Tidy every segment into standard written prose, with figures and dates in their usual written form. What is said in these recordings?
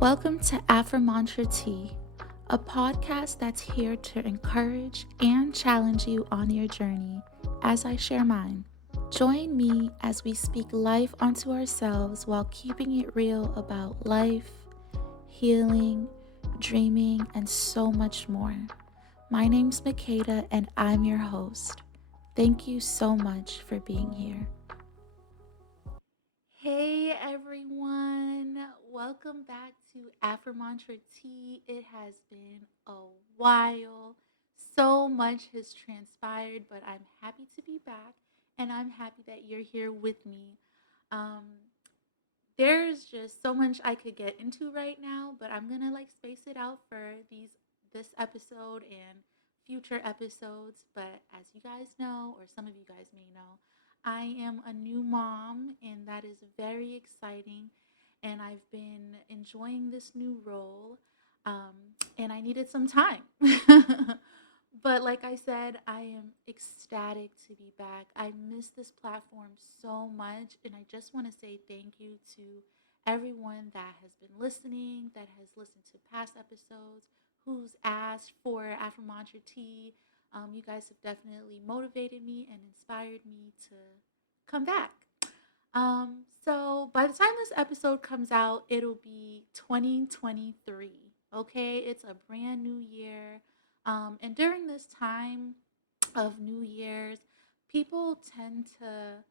Welcome to Affirmantra Tea, a podcast that's here to encourage and challenge you on your journey as I share mine. Join me as we speak life onto ourselves while keeping it real about life, healing, dreaming, and so much more. My name's Makeda and I'm your host. Thank you so much for being here. Hey everyone, welcome back to Affirmantra Tea. It has been a while. So much has transpired, but I'm happy to be back and I'm happy that you're here with me. Um, there's just so much I could get into right now, but I'm gonna space it out for this episode and future episodes. But as you guys know, or some of you guys may know, I am a new mom, and that is very exciting. And I've been enjoying this new role, and I needed some time. But like I said, I am ecstatic to be back. I miss this platform so much, and I just want to say thank you to everyone that has been listening, that has listened to past episodes, who's asked for Affirmantra Tea. You guys have definitely motivated me and inspired me to come back. So by the time this episode comes out, it'll be 2023. Okay, it's a brand new year. And during this time of New Year's, people tend to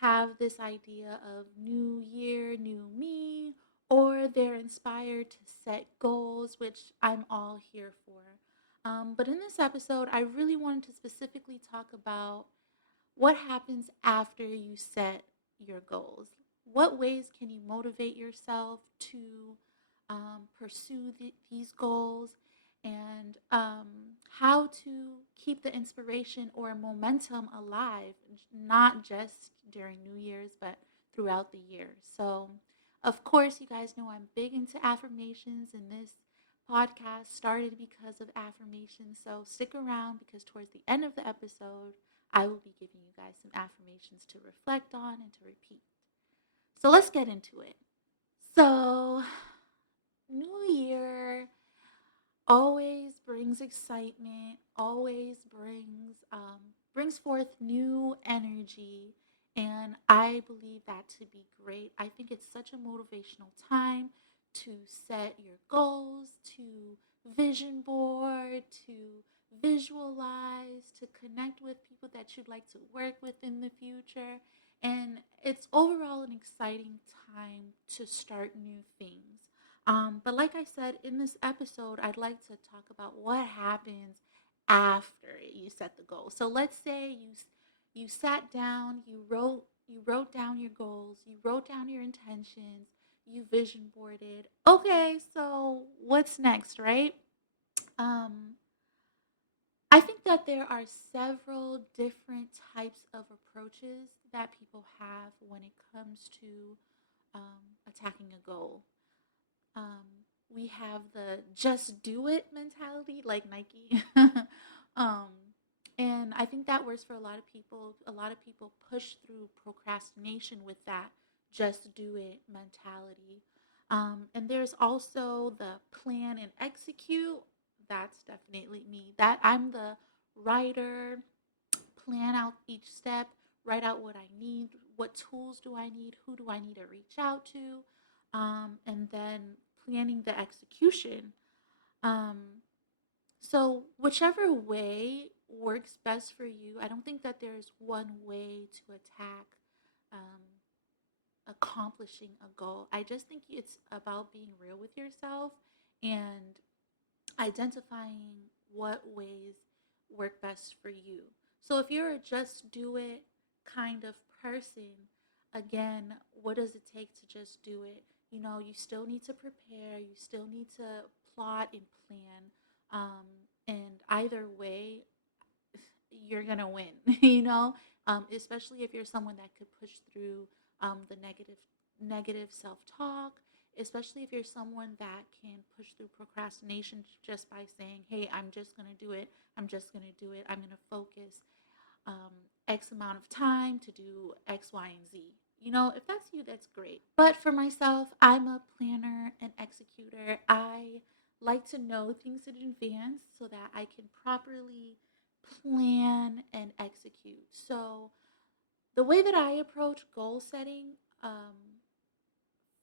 have this idea of new year, new me, or they're inspired to set goals, which I'm all here for. But in this episode, I really wanted to specifically talk about what happens after you set your goals. What ways can you motivate yourself to pursue these goals, and how to keep the inspiration or momentum alive, not just during New Year's, but throughout the year. So, of course, you guys know I'm big into affirmations, and this podcast started because of affirmations. So, stick around because towards the end of the episode, I will be giving you guys some affirmations to reflect on and to repeat. So, let's get into it. So, New Year always brings excitement, always brings forth new energy, and I believe that to be great. I think it's such a motivational time to set your goals, to vision board, to visualize, to connect with people that you'd like to work with in the future. And it's overall an exciting time to start new things. But like I said, in this episode, I'd like to talk about what happens after you set the goal. So let's say you sat down, you wrote down your goals, you wrote down your intentions, you vision boarded. Okay, so what's next, right? Um, I think that there are several different types of approaches that people have when it comes to attacking a goal. We have the just do it mentality, like Nike. um, and I think that works for a lot of people. A lot of people push through procrastination with that just do it mentality. And there's also the plan and execute. That's definitely me. That I'm the writer, plan out each step, write out what I need, what tools do I need, who do I need to reach out to, and then planning the execution. Um, so, whichever way works best for you, I don't think that there's one way to attack um, accomplishing a goal. I just think it's about being real with yourself and identifying what ways work best for you. So if you're a just do it kind of person, again, what does it take to just do it? You still need to prepare, you still need to plot and plan. And either way, you're gonna win, especially if you're someone that could push through the negative self-talk, especially if you're someone that can push through procrastination just by saying, hey, I'm just gonna do it, I'm just gonna do it, I'm gonna focus X amount of time to do X, Y, and Z. If that's you, that's great. But for myself, I'm a planner and executor. I like to know things in advance so that I can properly plan and execute. So, the way that I approach goal setting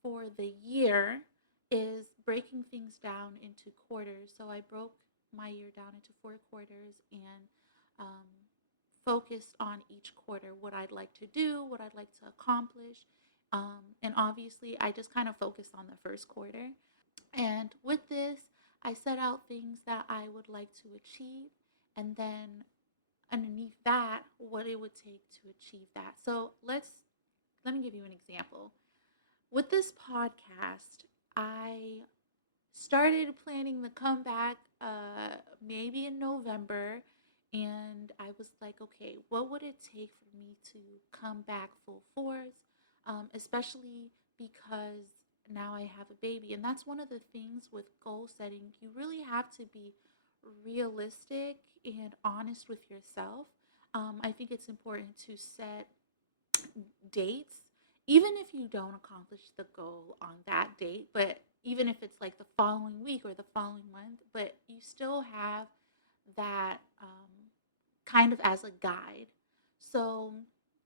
for the year is breaking things down into quarters. So, I broke my year down into 4 quarters and um, focused on each quarter what I'd like to do, what I'd like to accomplish. And obviously, I just kind of focused on the first quarter. And with this, I set out things that I would like to achieve, and then underneath that, what it would take to achieve that. So let me give you an example. With this podcast, I started planning the comeback maybe in November. And I was like, okay, what would it take for me to come back full force? Especially because now I have a baby. And that's one of the things with goal setting. You really have to be realistic and honest with yourself. I think it's important to set dates, even if you don't accomplish the goal on that date, but even if it's like the following week or the following month, but you still have that kind of as a guide. So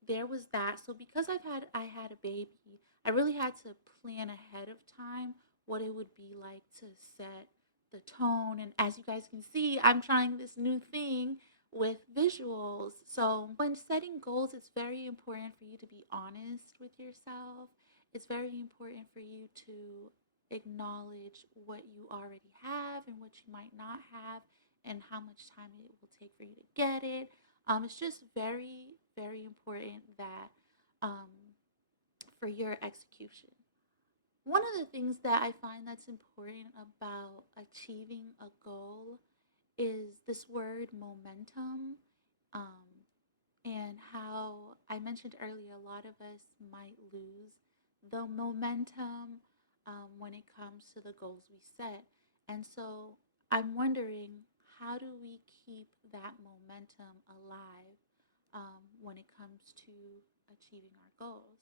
there was that. So because I had a baby, I really had to plan ahead of time what it would be like to set the tone. And as you guys can see, I'm trying this new thing with visuals. So when setting goals, it's very important for you to be honest with yourself. It's very important for you to acknowledge what you already have and what you might not have and how much time it will take for you to get it. It's just very, very important that um, for your execution. One of the things that I find that's important about achieving a goal is this word momentum. Um, and how I mentioned earlier, a lot of us might lose the momentum when it comes to the goals we set. And so I'm wondering, how do we keep that momentum alive when it comes to achieving our goals?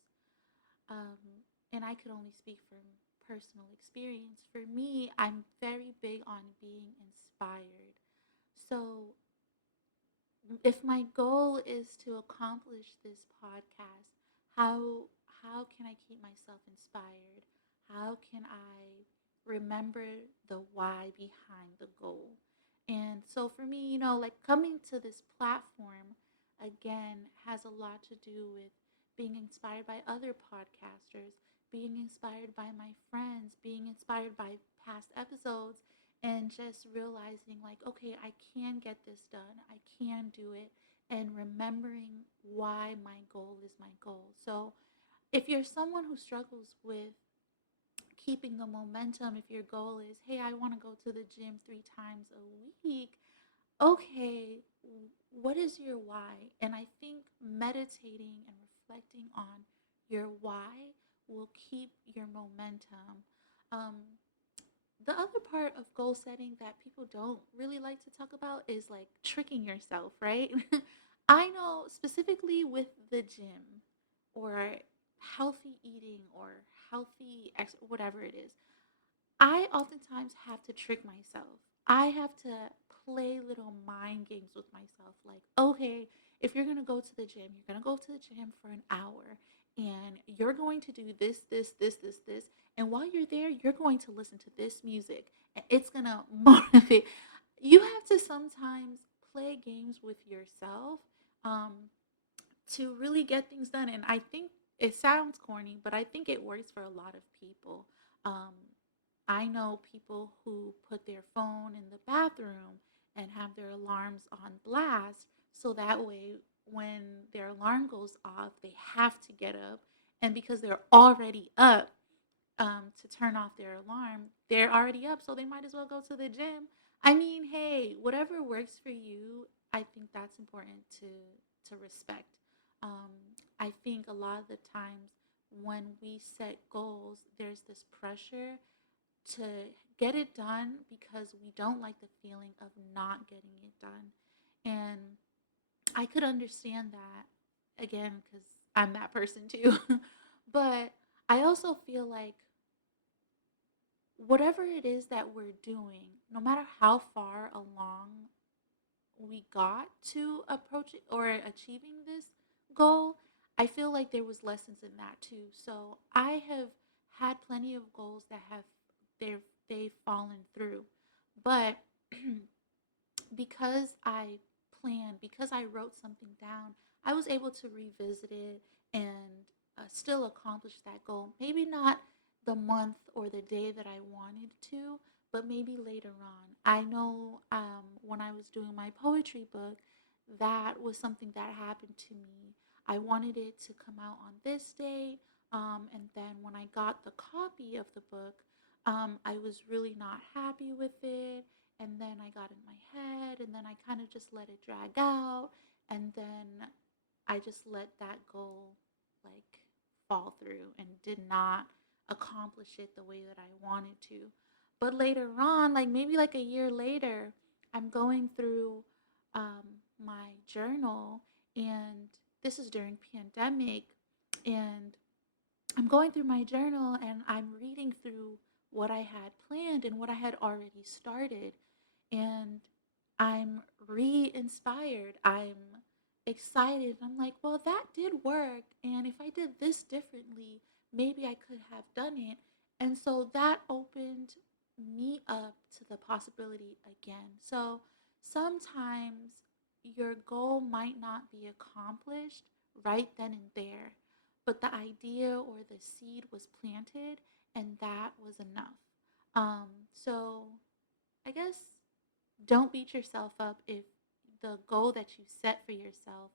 And I could only speak from personal experience. For me, I'm very big on being inspired. So if my goal is to accomplish this podcast, how can I keep myself inspired? How can I remember the why behind the goal? And so for me, like coming to this platform again has a lot to do with being inspired by other podcasters, being inspired by my friends, being inspired by past episodes, and just realizing like, okay, I can get this done, I can do it, and remembering why my goal is my goal. So if you're someone who struggles with keeping the momentum, if your goal is, hey, I want to go to the gym 3 times a week, okay, what is your why? And I think meditating and reflecting on your why will keep your momentum. um, the other part of goal setting that people don't really like to talk about is like tricking yourself, right? I know specifically with the gym or healthy eating or whatever it is, I oftentimes have to trick myself. I have to play little mind games with myself. Like, okay, if you're going to go to the gym, you're going to go to the gym for an hour and you're going to do this. And while you're there, you're going to listen to this music and it's going to motivate. You have to sometimes play games with yourself um, to really get things done. And I think it sounds corny, but I think it works for a lot of people. Um, I know people who put their phone in the bathroom and have their alarms on blast so that way when their alarm goes off, they have to get up. And because they're already up to turn off their alarm, they're already up, so they might as well go to the gym. I mean, hey, whatever works for you, I think that's important to respect. Um, I think a lot of the times when we set goals, there's this pressure to get it done because we don't like the feeling of not getting it done. And I could understand that again because I'm that person too. But I also feel like whatever it is that we're doing, no matter how far along we got to approach it or achieving this goal, I feel like there was lessons in that too. So I have had plenty of goals that have they've fallen through. But because I planned, because I wrote something down, I was able to revisit it and still accomplish that goal. Maybe not the month or the day that I wanted to, but maybe later on. I know when I was doing my poetry book, that was something that happened to me. I wanted it to come out on this day, and then when I got the copy of the book, I was really not happy with it, and then I got in my head, and then I kind of just let it drag out, and then I just let that goal like fall through and did not accomplish it the way that I wanted to. But later on, like maybe like a year later, I'm going through um, my journal, and this is during pandemic, and I'm going through my journal and I'm reading through what I had planned and what I had already started. And I'm re inspired. I'm excited. I'm like, well, that did work. And if I did this differently, maybe I could have done it. And so that opened me up to the possibility again. So sometimes your goal might not be accomplished right then and there, but the idea or the seed was planted, and that was enough. So I guess don't beat yourself up if the goal that you set for yourself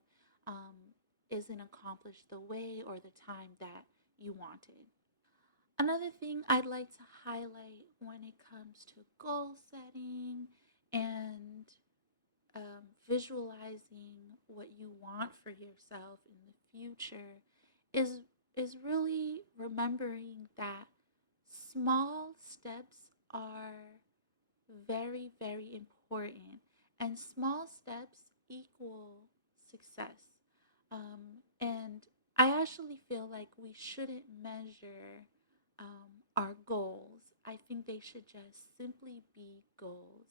isn't accomplished the way or the time that you wanted. Another thing I'd like to highlight when it comes to goal setting and visualizing what you want for yourself in the future is really remembering that small steps are very, very important, and small steps equal success. And I actually feel like we shouldn't measure our goals. I think they should just simply be goals.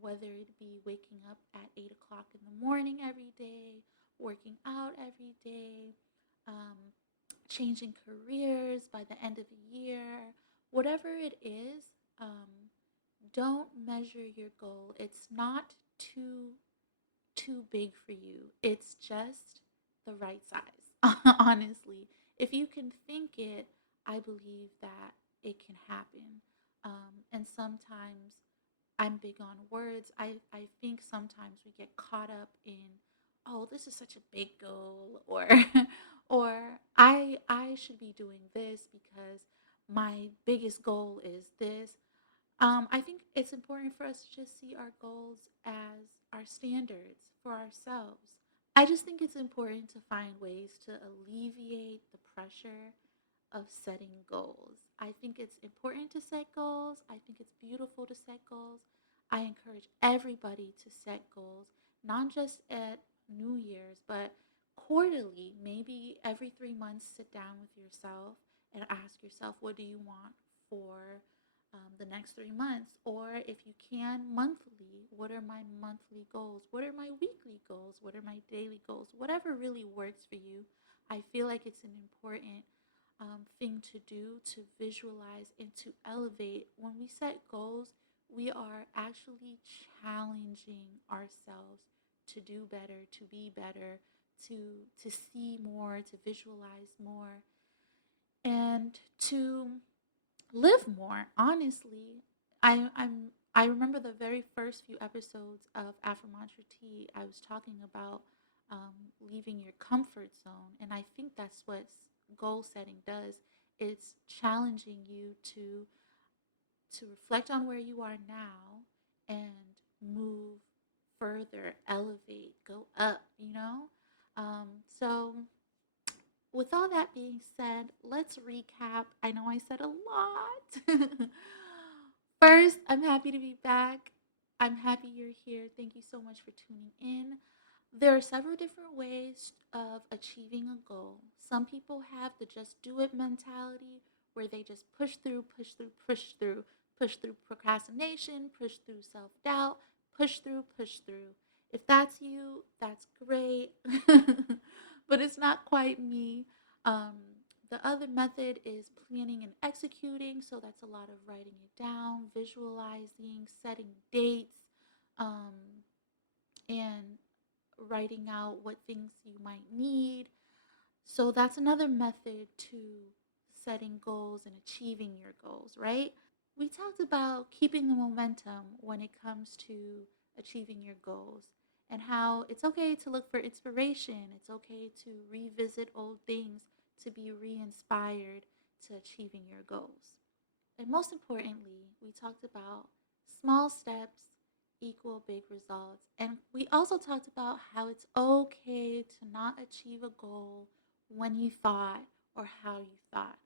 Whether it be waking up at 8 o'clock in the morning every day, working out every day, um, changing careers by the end of the year, whatever it is, don't measure your goal. It's not too big for you. It's just the right size. Honestly, if you can think it, I believe that it can happen. And sometimes I'm big on words. I think sometimes we get caught up in, oh, this is such a big goal, or or I should be doing this because my biggest goal is this. I think it's important for us to just see our goals as our standards for ourselves. I just think it's important to find ways to alleviate the pressure of setting goals. I think it's important to set goals. I think it's beautiful to set goals. I encourage everybody to set goals, not just at New Year's, but quarterly. Maybe every 3 months, sit down with yourself and ask yourself, what do you want for the next 3 months? Or if you can, monthly, what are my monthly goals? What are my weekly goals? What are my daily goals? Whatever really works for you. I feel like it's an important thing to do to visualize and to elevate. When we set goals, we are actually challenging ourselves to do better, to be better, to see more, to visualize more, and to live more. Honestly, I remember the very first few episodes of Affirmantra Tea. I was talking about leaving your comfort zone, and I think that's what goal setting does. It's challenging you to reflect on where you are now and move further, elevate, go up. So with all that being said, let's recap. I know I said a lot. First, I'm happy to be back. I'm happy you're here. Thank you so much for tuning in. There are several different ways of achieving a goal. Some people have the just do it mentality where they just push through, push through, push through, push through procrastination, push through self doubt, push through, push through. If that's you, that's great. But it's not quite me. Um, the other method is planning and executing. So that's a lot of writing it down, visualizing, setting dates, um, and writing out what things you might need. So that's another method to setting goals and achieving your goals, right? We talked about keeping the momentum when it comes to achieving your goals and how it's okay to look for inspiration. It's okay to revisit old things to be re inspired to achieving your goals. And most importantly, we talked about small steps equal big results. And we also talked about how it's okay to not achieve a goal when you thought or how you thought.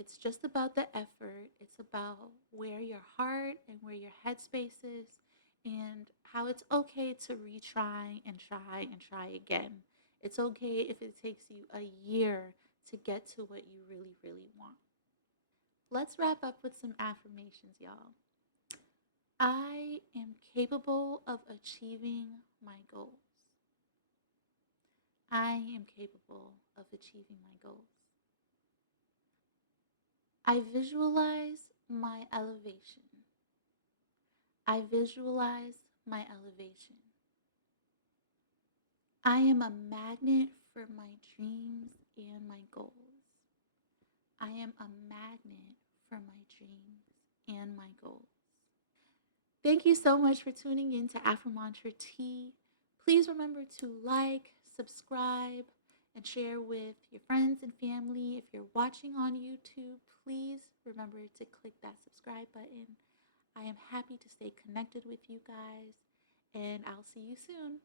It's just about the effort. It's about where your heart and where your headspace is, and how it's okay to retry and try and try again. It's okay if it takes you a year to get to what you really, really want. Let's wrap up with some affirmations, y'all. I am capable of achieving my goals. I am capable of achieving my goals. I visualize my elevation. I visualize my elevation. I am a magnet for my dreams and my goals. I am a magnet for my dreams and my goals. Thank you so much for tuning in to Affirmantra Tea. Please remember to like, subscribe, and share with your friends and family. If you're watching on YouTube, please remember to click that subscribe button. I am happy to stay connected with you guys, and I'll see you soon.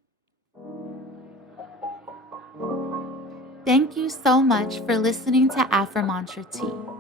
Thank you so much for listening to Affirmantra Tea.